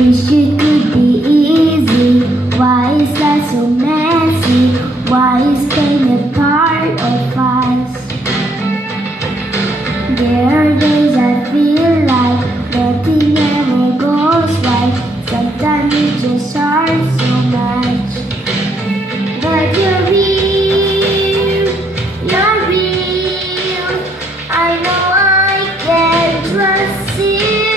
Wish it could be easy. Why is life so messy? Why is pain a part of us? There are days I feel like nothing ever goes right. Sometimes it just hurts so much. But you're real, you're real. I know I can trust you.